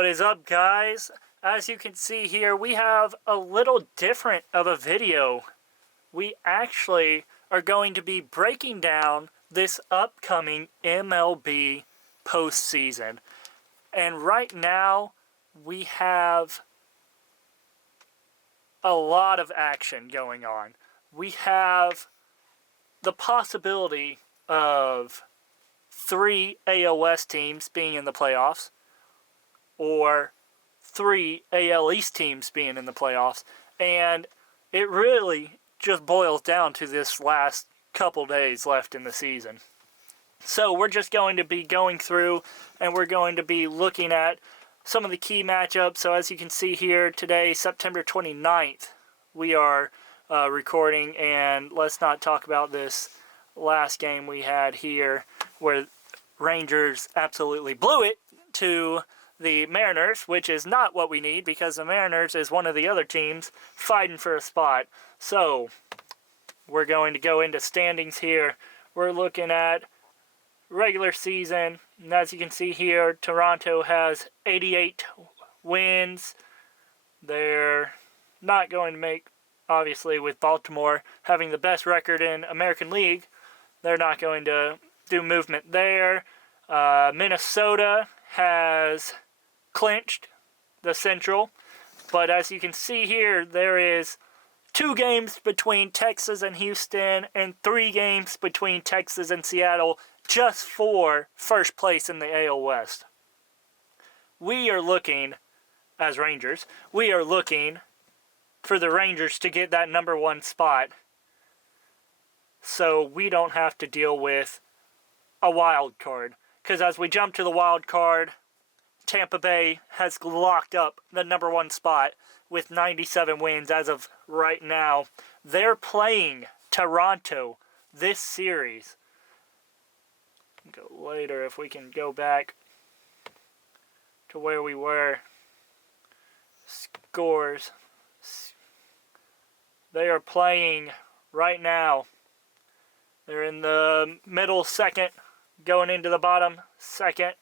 What is up, guys? As you can see here, we have a little different of a video. We actually are going to be breaking down this upcoming MLB postseason. And right now, we have a lot of action going on. We have the possibility of 3 AL West teams being in the playoffs, or 3 AL East teams being in the playoffs, and it really just boils down to this last couple days left in the season. So we're just going to be going through, and we're going to be looking at some of the key matchups. So as you can see here, today, September 29th, we are recording, and let's not talk about this last game we had here where Rangers absolutely blew it to the Mariners, which is not what we need because the Mariners is one of the other teams fighting for a spot. So we're going to go into standings here. We're looking at regular season, and as you can see here, Toronto has 88 wins. They're not going to make, obviously, with Baltimore having the best record in American League, they're not going to do movement there. Minnesota has clinched the Central, but as you can see here, there is 2 games between Texas and Houston and 3 games between Texas and Seattle just for first place in the AL West. We are looking, as Rangers, we are looking for the Rangers to get that number 1 spot so we don't have to deal with a wild card. Because as we jump to the wild card, Tampa Bay has locked up the number 1 spot with 97 wins as of right now. They're playing Toronto this series. Go later if we can go back to where we were. Scores. They are playing right now. They're in the middle second, going into the bottom second.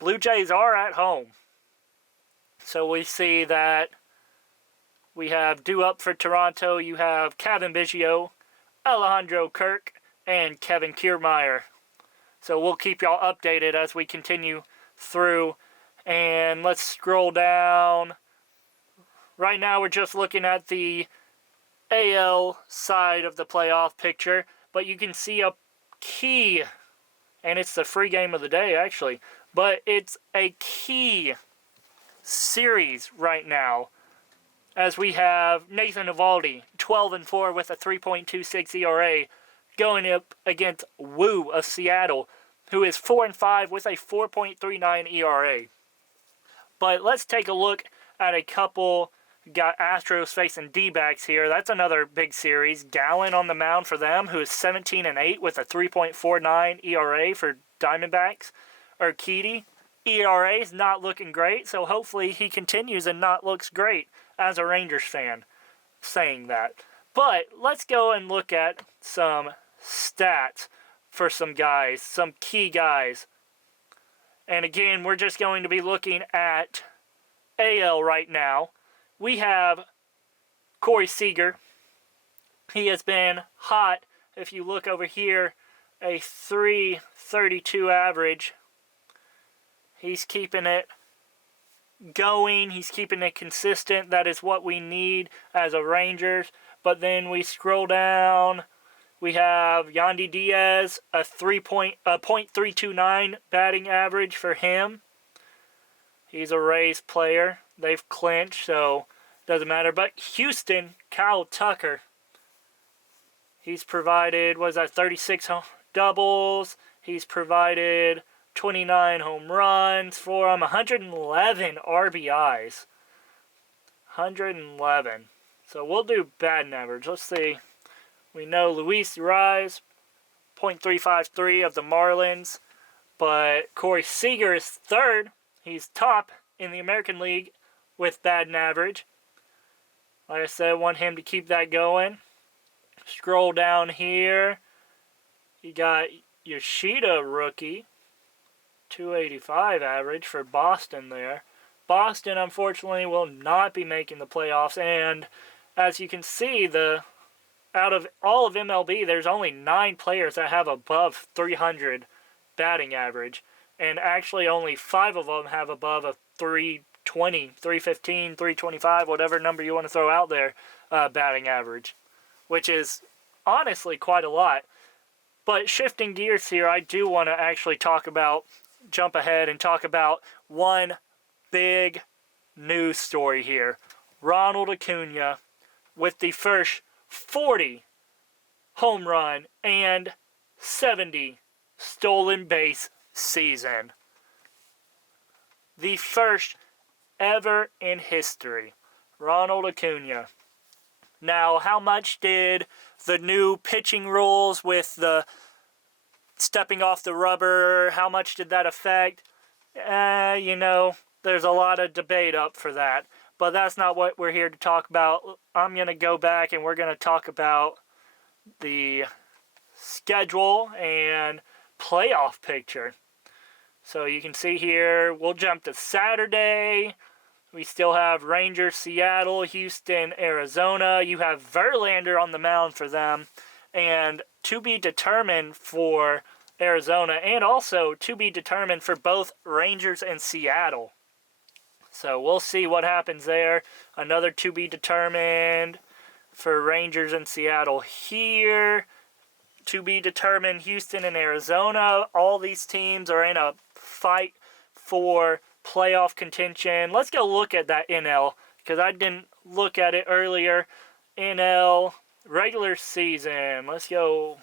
Blue Jays are at home. So we see that we have due up for Toronto. You have Kevin Biggio, Alejandro Kirk, and Kevin Kiermaier. So we'll keep y'all updated as we continue through. And let's scroll down. Right now we're just looking at the AL side of the playoff picture. But you can see a key, and it's the free game of the day actually, but it's a key series right now as we have Nathan Eovaldi, 12-4 with a 3.26 ERA, going up against Wu of Seattle, who is 4-5 with a 4.39 ERA. But let's take a look at a couple. Got Astros facing D-backs here. That's another big series. Gallen on the mound for them, who is 17-8 with a 3.49 ERA for Diamondbacks. Urquidy, ERA is not looking great, so hopefully he continues and not looks great as a Rangers fan saying that. But let's go and look at some stats for some guys, some key guys. And again, we're just going to be looking at AL right now. We have Corey Seager. He has been hot. If you look over here, a 3.32 average. He's keeping it going. He's keeping it consistent. That is what we need as a Rangers. But then we scroll down. We have Yandy Diaz, a 0.329 batting average for him. He's a Rays player. They've clinched, so doesn't matter. But Houston, Kyle Tucker, he's provided, 36 doubles. He's provided 29 home runs for him, 111 RBIs. 111. So we'll do batting average. Let's see. We know Luis Urias, 0.353 of the Marlins. But Corey Seager is third. He's top in the American League with batting average. Like I said, I want him to keep that going. Scroll down here. You got Yoshida rookie. 285 average for Boston there. Boston, unfortunately, will not be making the playoffs. And as you can see, out of all of MLB, there's only 9 players that have above 300 batting average. And actually only 5 of them have above a 320, 315, 325, whatever number you want to throw out there, batting average. Which is honestly quite a lot. But shifting gears here, I do want to actually jump ahead and talk about one big news story here. Ronald Acuna with the first 40 home run and 70 stolen base season. The first ever in history. Ronald Acuna. Now, how much did the new pitching rules with the stepping off the rubber, how much did that affect? There's a lot of debate up for that. But that's not what we're here to talk about. I'm going to go back and we're going to talk about the schedule and playoff picture. So you can see here, we'll jump to Saturday. We still have Rangers, Seattle, Houston, Arizona. You have Verlander on the mound for them. And to be determined for Arizona, and also to be determined for both Rangers and Seattle. So we'll see what happens there. Another to be determined for Rangers and Seattle here. To be determined Houston and Arizona. All these teams are in a fight for playoff contention. Let's go look at that NL, because I didn't look at it earlier. NL regular season. Let's go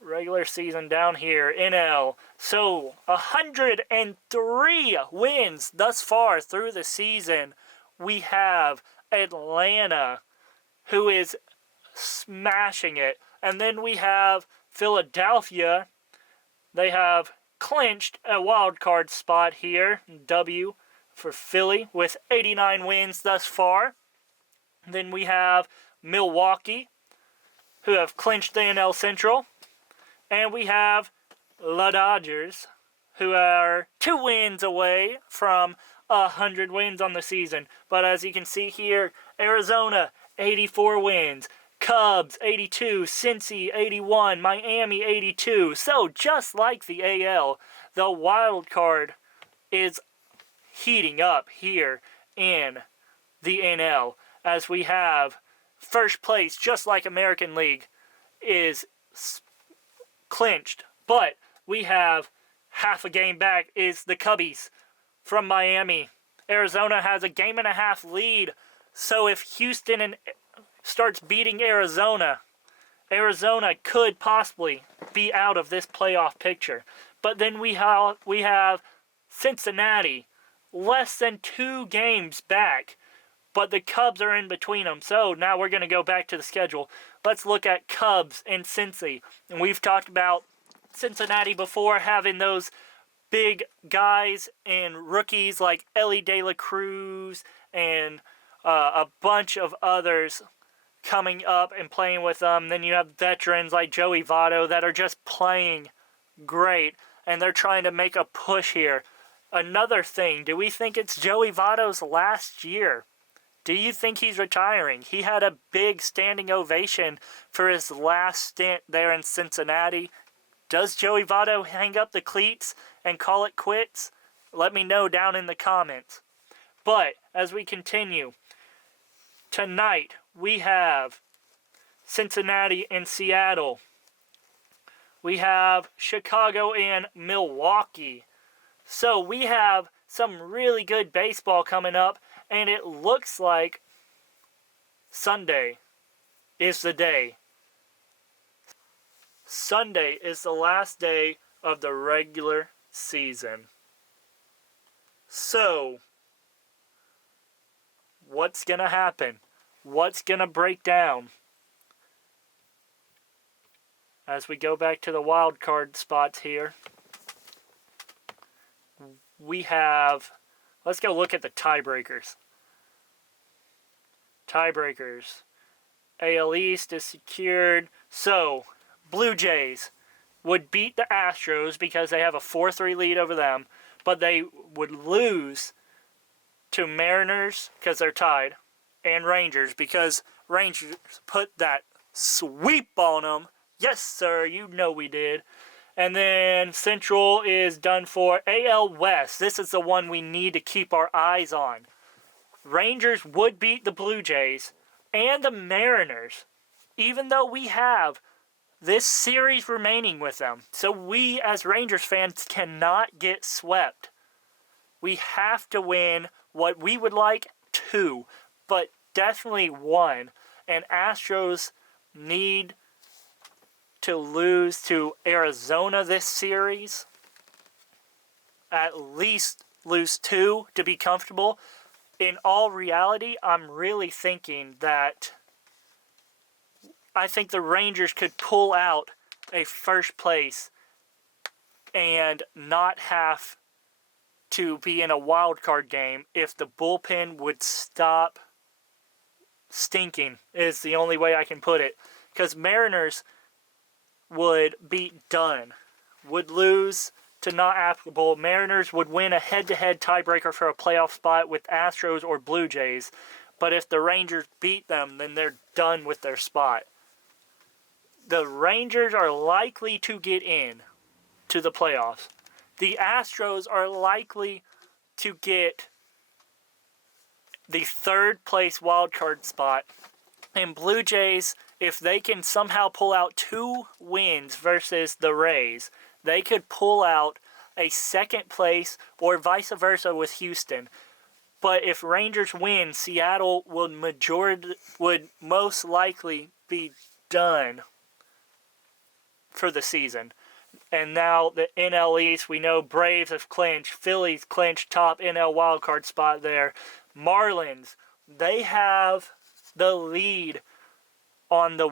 regular season down here. NL. So 103 wins thus far through the season. We have Atlanta, who is smashing it. And then we have Philadelphia. They have clinched a wild card spot here. W for Philly with 89 wins thus far. Then we have Milwaukee, who have clinched the NL Central. And we have the Dodgers, who are 2 wins away from 100 wins on the season. But as you can see here, Arizona, 84 wins. Cubs, 82. Cincy, 81. Miami, 82. So, just like the AL, the wild card is heating up here in the NL. As we have first place, just like American League, is clinched. But we have half a game back is the Cubbies from Miami. Arizona has a 1.5 game lead. So if Houston starts beating Arizona, Arizona could possibly be out of this playoff picture. But then we have Cincinnati, less than 2 games back. But the Cubs are in between them. So now we're going to go back to the schedule. Let's look at Cubs and Cincy. And we've talked about Cincinnati before, having those big guys and rookies like Ellie De La Cruz and a bunch of others coming up and playing with them. Then you have veterans like Joey Votto that are just playing great. And they're trying to make a push here. Another thing, do we think it's Joey Votto's last year? Do you think he's retiring? He had a big standing ovation for his last stint there in Cincinnati. Does Joey Votto hang up the cleats and call it quits? Let me know down in the comments. But as we continue, tonight we have Cincinnati and Seattle. We have Chicago and Milwaukee. So we have some really good baseball coming up. And it looks like Sunday is the day. Sunday is the last day of the regular season. So, what's going to happen? What's going to break down? As we go back to the wild card spots here, we have... Let's go look at the tiebreakers. Tiebreakers. AL East is secured. So, Blue Jays, would beat the Astros because they have a 4-3 lead over them, but they would lose to Mariners because they're tied, and Rangers because Rangers put that sweep on them. Yes, sir, you know we did. And then Central is done for. AL West, this is the one we need to keep our eyes on. Rangers would beat the Blue Jays and the Mariners, even though we have this series remaining with them. So we, as Rangers fans, cannot get swept. We have to win what we would like 2, but definitely 1. And Astros need to lose to Arizona this series. At least lose 2 to be comfortable. In all reality, I'm really thinking that I think the Rangers could pull out a first place and not have to be in a wild card game if the bullpen would stop stinking, is the only way I can put it. Because Mariners would be done, would lose to not applicable. Mariners would win a head-to-head tiebreaker for a playoff spot with Astros or Blue Jays. But if the Rangers beat them, then they're done with their spot. The Rangers are likely to get in to the playoffs. The Astros are likely to get the third place wildcard spot. And Blue Jays, if they can somehow pull out 2 wins versus the Rays, they could pull out a second place or vice versa with Houston. But if Rangers win, Seattle would most likely be done for the season. And now the NL East, we know Braves have clinched. Phillies clinched top NL wildcard spot there. Marlins, they have the lead on the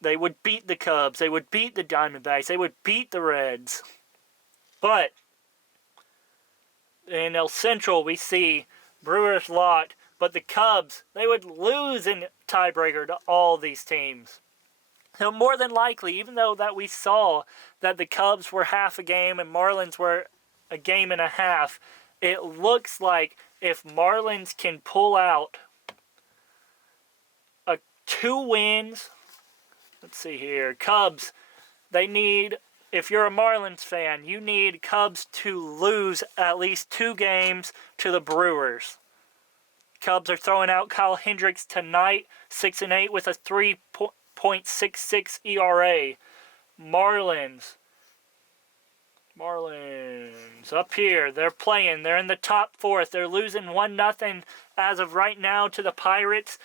they would beat the Cubs. They would beat the Diamondbacks. They would beat the Reds. But in El Central, we see Brewers locked. But the Cubs, they would lose in tiebreaker to all these teams. So more than likely, even though that we saw that the Cubs were half a game and Marlins were a game and a half, it looks like if Marlins can pull out 2 wins, let's see here, Cubs, they need, if you're a Marlins fan, you need Cubs to lose at least 2 games to the Brewers. Cubs are throwing out Kyle Hendricks tonight, 6-8 with a 3.66 ERA. Marlins up here, they're playing. They're in the top 4th. They're losing 1-0 as of right now to the Pirates,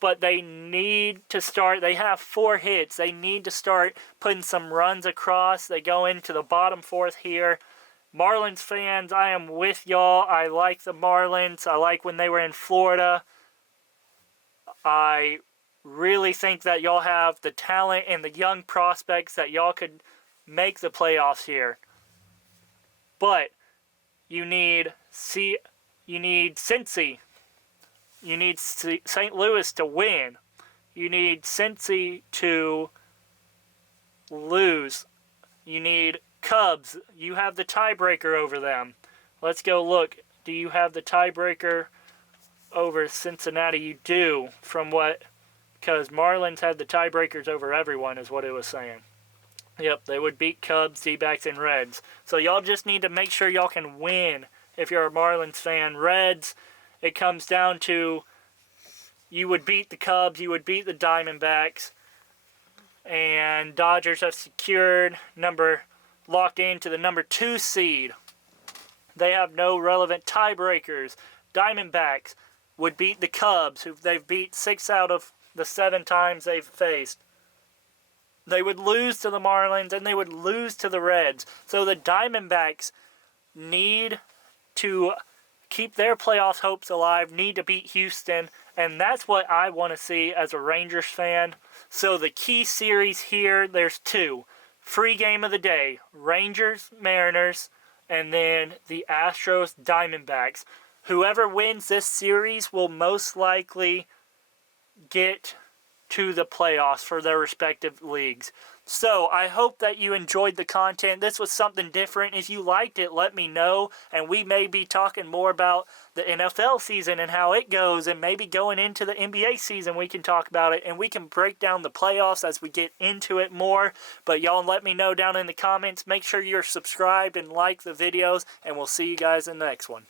but they need to start. They have 4 hits. They need to start putting some runs across. They go into the bottom 4th here. Marlins fans, I am with y'all. I like the Marlins. I like when they were in Florida. I really think that y'all have the talent and the young prospects that y'all could make the playoffs here. But you need Cincy. You need St. Louis to win. You need Cincy to lose. You need Cubs. You have the tiebreaker over them. Let's go look. Do you have the tiebreaker over Cincinnati? You do, because Marlins had the tiebreakers over everyone is what it was saying. Yep, they would beat Cubs, D-backs, and Reds. So y'all just need to make sure y'all can win if you're a Marlins fan. Reds, it comes down to you would beat the Cubs, you would beat the Diamondbacks, and Dodgers have secured locked into the number 2 seed. They have no relevant tiebreakers. Diamondbacks would beat the Cubs, who they've beat 6 out of the 7 times they've faced. They would lose to the Marlins, and they would lose to the Reds. So the Diamondbacks need to keep their playoff hopes alive, need to beat Houston, and that's what I want to see as a Rangers fan. So the key series here, there's 2. Free game of the day, Rangers, Mariners, and then the Astros, Diamondbacks. Whoever wins this series will most likely get to the playoffs for their respective leagues. So, I hope that you enjoyed the content. This was something different. If you liked it, let me know. And we may be talking more about the NFL season and how it goes. And maybe going into the NBA season, we can talk about it. And we can break down the playoffs as we get into it more. But y'all let me know down in the comments. Make sure you're subscribed and like the videos. And we'll see you guys in the next one.